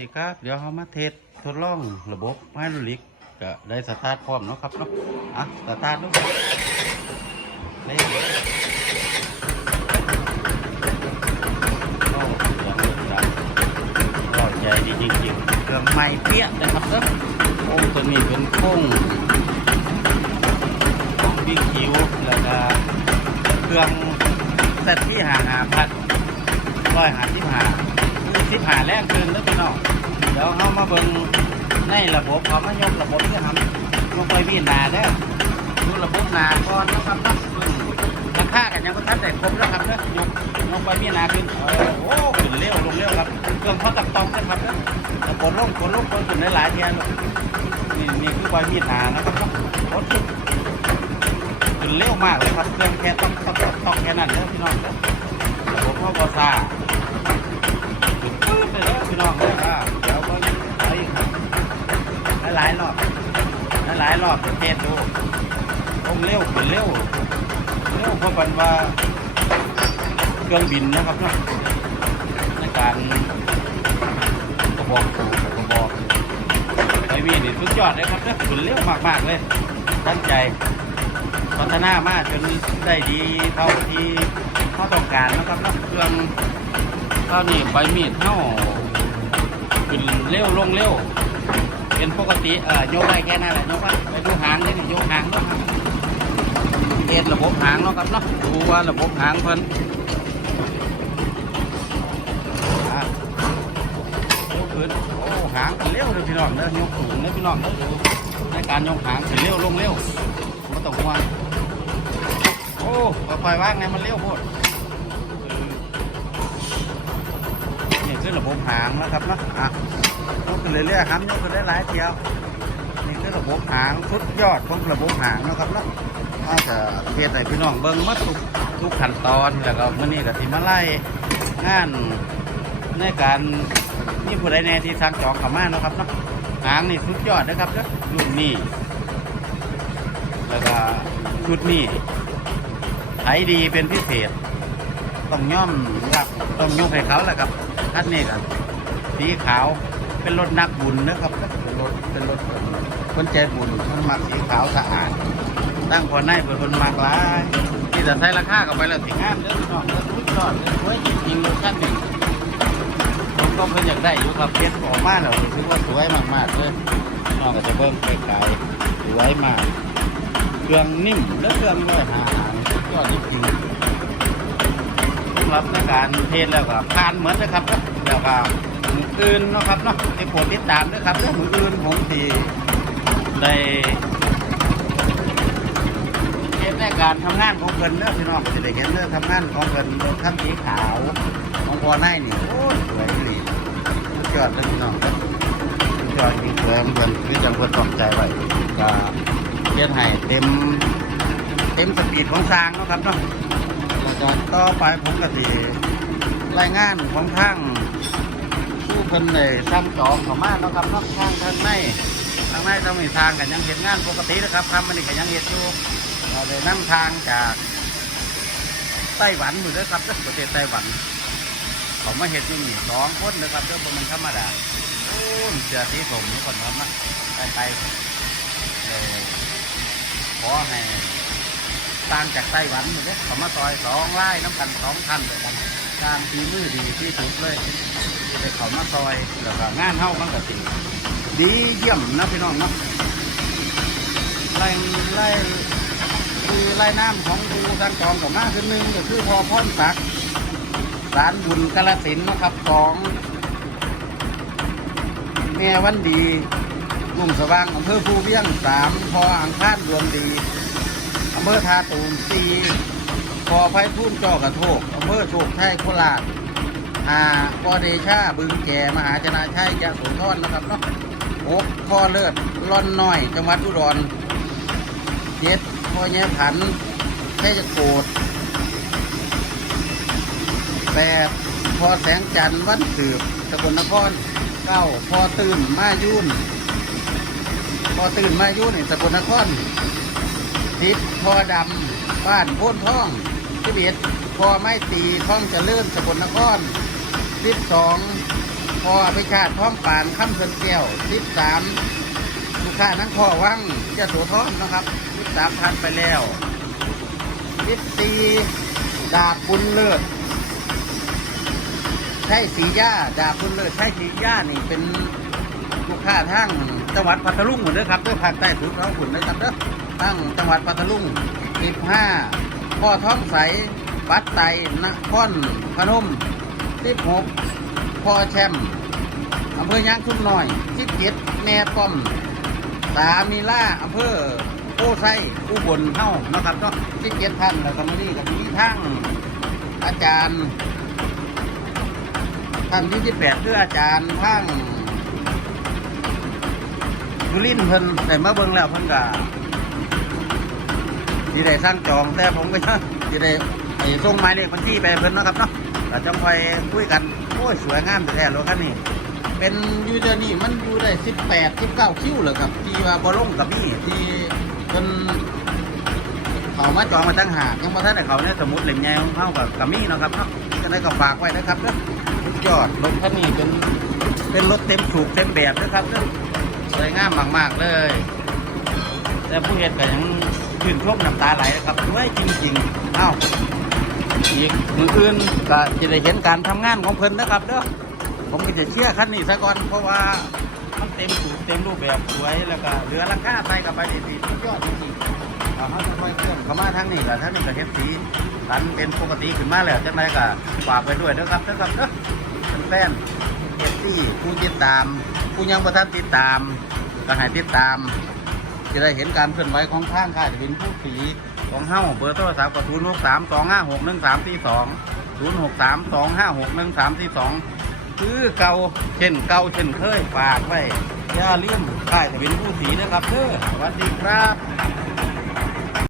ดีครับ เดี๋ยวเขามาเทสทดลองระบบไฮดรอลิกก็ได้สตาร์ทพร้อมเนาะครับเนาะอะสตาร์ทดูนี่โอ้เสียก็ใจดีจริงๆเครื่องใหม่เปี้ยนะครับเนาะโอ้ตัวนี้เป็นโค้งของบิ๊กคิวแล้วก็เครื่องเซตที่หาหาพัดร้อยหาที่หา สิบหาแรกคืนแล้วพี่น้องเดี๋ยวเขามาเบิ่งในระบบเขามายกระบบที่ทำยกไปวีนาได้ดูระบบนาก่อนนะครับเนาะราคากันยังก็ทันได้ครบแล้วครับเนะยกยกไปวีนาขึ้นเอโอ้ขึ้นเร็วลงเร็วครับเครื่องเขาตักตองนะครับนะแต่กดลงกดลงกดขึ้นได้หลายเทียนนี่นี่คือไปวีนานะครับรถขึ้นเร็วมากเลยครับเครื่องแค่ต้องแค่นั้นเด้อพี่น้องเด้อระบบเขาก็ซ่า ปื้ดเลยนะพี่น้องเลยอะเดี๋ยวก็ไปหลายๆรอบหลายๆรอบจะเทศดูต้อง เร็วเร็วเร็วพราะันว่าเครื่องบินนะครับเนาะในการกระบอกสูบกระบอกไอวีนี่สุดยอดเลยครับเนาะขึ้นเร็วมากๆเลย ตั้งใจพัฒนามากจนได้ดีเท่าที่เขาต้องการนะครับเนาะเครื่องเท่านี้ใบมีดเท่าขึ้นเร็วลงเร็วเป็นปกติเอ่อยกได้แค่นั้นแหละยกว่าไปดูหางนี่นี่ยกหางเนาะครับ เอ็ดระบบหางเนาะครับเนาะดูว่าระบบหางเพิ่นอะยกขึ้นโอ้หางขึ้นเร็วเลยพี่น้องเด้อยกสูงเลยพี่น้องเด้อดูในการยกหางขึ้นเร็วลงเร็วไม่ต้องห่วงโอ้ค่อยว่างไงมันเร็วโพดนี่คือระบบหางนะครับเนาะอะยกขึ้นเรื่อยๆครับยกขึ้นได้หลายเที่ยวนี่คือระบบหางสุดยอดของระบบหางนะครับเนาะ เอาจะเพียรให้พี่น้องเบิ้งหมาทุกทุกขั้นตอนแล้วก็มื่อนี้ก็สิมาไล่งานในการนี่ผู้ใดแน่ที่ทางจองเขามาเนาะครับเนาะหางนี่สุดยอดนะครับเนาะรุ่นนี้แล้วก็ชุดนี้ไถดีเป็นพิเศษ ต้องย่อมรับต้องยกให้เขาแหละครับคันนี้ครับสีขาวเป็นรถนักบุญนะครับเป็นรถเป็นรถคนใจบุญมันมักสีขาวสะอาด ตั้งพอในเป็นคนมากหลายที่จะใช้ราคากับไปแล้วสิงามเด้อพี่น้องเด้อทุกยอดเลยเว้ยจริงๆรถคันนี้ผมก็เพิ่นอยากได้อยู่ครับเพชรออกมาแล้วรู้สึกว่าสวยมากๆเลยน้องก็จะเบิ่งไกลๆสวยมากเครื่องนิ่มและเครื่องน้อยหาหางสุดยอดจริงสำหรับในการเทศแล้วก็ผ่านเหมือนนะครับแล้วก็มืออื่นนะครับเนาะให้โปรติดตามด้วยครับเรื่องมืออื่นผมที่ได้เห็นใน การทำงานของเพิ่นเนาะพี่น้องจะได้เห็นเรื่องทำงานของเพิ่นรถคันสีขาวของพอไนนี่โอ้ยสวยดีสุดยอดเลยพี่น้องครับสุดยอดจริงๆเลยเพิ่นคือจังเพิ่นต้องใจไว้ก็เฮ็ดให้เต็มเต็มสปีดของสร้างเนาะครับเนาะแล้วก็ต่อไปผมก็สิรายงานของทางผู้เพิ่นได้ทำจองเข้ามาเนาะครับเนอกทางทางในทางในต้องมีทางกันยังเห็นงานปกตินะครับทำมันนี่ก็ยังเห็นอยู่ เราได้นำทางจากไต้หวันอยู่ด้วยครับประเทศไต้หวัน เขามาเห็นอยู่นี่สองคนนะครับเรื่องมันธรรมดาโอ้เสือสีผมนี่คนนั้นนะไปไปเลยขอให้ต่างจากไต้หวันอยู่เนี่ยเขามาซอยสองไร่น้ำกันสองคันเลยกันการทีมือดีที่สุดเลยที่ได้เขามาซอยแล้วก็งานเฮ้ามันก็สิดีเยี่ยมนะพี่น้องนะไล่ไล่ คือไล่น้ำของดูทางกองกับมาคือหนึ่งก็คือพอพ่นตักร้านบุญกาลสินนะครับของแม่วันดีมุ่งสว่างอำเภอภูเวียงสามพออ่างคานดวงดีอำเภอทาตูมสี่พอไฟทุ่นจอกระโทกอำเภอโชคชัยโคราชอ่าพอเดชาบึงแก่มหาชนะชัยยะโสธรนะครับเนาะโอ๊กพ่อเลิศร่อนน้อยจังหวัดอุดร พ่อแย่ผันแค่จะโกดแปดพอแสงจันทร์วันสืบสกลนครเก้าพอตื่นมายุ่น พอตื่นมายุ่นในสกลนครสิบพอดำบ้านโพนท่องสิบเอ็ดพอไม่ตีท่องจะเลื่อนสกลนครสิบสองพอไปชาติท้องปานคำเพินแก้วสิบสามลูกค้านั่งพ่อวังจะโสธรนะครับ สามพันไปแล้วสิบสี่ดาบบุญเลิศใช่สีย่าดาบบุญเลิศใช่สีย่านี่เป็นลูกค้าทั้งจังหวัดพัทลุงหมดเลยครับด้วยภาคใต้สุดท้องขุนเลยครับเด้อทั้งจังหวัดพัทลุงสิบห้าพ่อท้องใสปัดไตนครพนมสิบหกพอแชมป์อำเภอยางชุมน้อยทิเจ็ดแม่ป้อมสามีล่าอำเภอ โอ้ไซอุบลเฮ้านะครับเนาะทิเจ็ดท่านแล้วก็มานี่กับมีทั้งอาจารย์ ท่านที่ที่แปดคืออาจารย์ทั้งยุลินเพิ่นแต่มาเบิ่งแล้วเพิ่นก็ที่ได้สร้างจองแต่ผมก็จะได้ไอ้ส่งหมายเลขบัญชีไปเพิ่นนะครับเนาะเราจะคอยคุยกันโอ้ยสวยงามแท้ๆรถคันนี้ เป็นอยูเดอร์นี่มันอยู่ได้สิบแปดสิบเก้าคิวเลยครับ ที่ว่าบอลงกับนี่ที่เพิ่นเขามาจองมาตั้งหากยังบ่ทันได้เขาเนี่ยสมุดเล่มใหญ่ของเขากับกับมี่เนาะครับเนาะจะได้ก็ฝากไว้นะครับเนาะสุดยอดรถคันนี้เป็นเป็นรถเต็มสูบเต็มแบบนะครับเนาะสวยงามมาก ๆ เลย แต่ผู้เห็นก็ยังชื่นชมน้ำตาไหลนะครับสวยจริงๆเอ้าอีกมืออื่นก็จะได้เห็นการทำงานของเพิ่นนะครับเด้อ ผมก็จะเชื่อคันนี้ซะก่อนเพราะว่ามันเต็มสูตรเต็มรูปแบบสวยแล้วก็เหลือราคาไปกับไปดีสีสุดยอดจริงๆเอาเขาจะค่อยเคลื่อนเข้ามาทางนี้กับทางนี้กับเฮ็ดสีตันเป็นปกติขึ้นมาแล้วจังไรก็ฝากไปด้วยนะครับนะครับเด้อเป็นแฟนเฮ็ดสีผู้ติดตามผู้ยังประทันติดตามก็ให้ติดตาม จะได้เห็นการเคลื่อนไหวของทางค่ายจะเป็นผู้สีของเฮ้าเบอร์โทรศัพท์ก็ศูนย์หกสามสองห้าหกหนึ่งสามสี่สองศูนย์หกสามสองห้าหกหนึ่งสามสี่สอง คือเก่าเช่นเก่าเช่นเคยฝากไว้อย่าลืมค่ายจะเป็นผู้สีนะครับเด้อสวัสดีครับ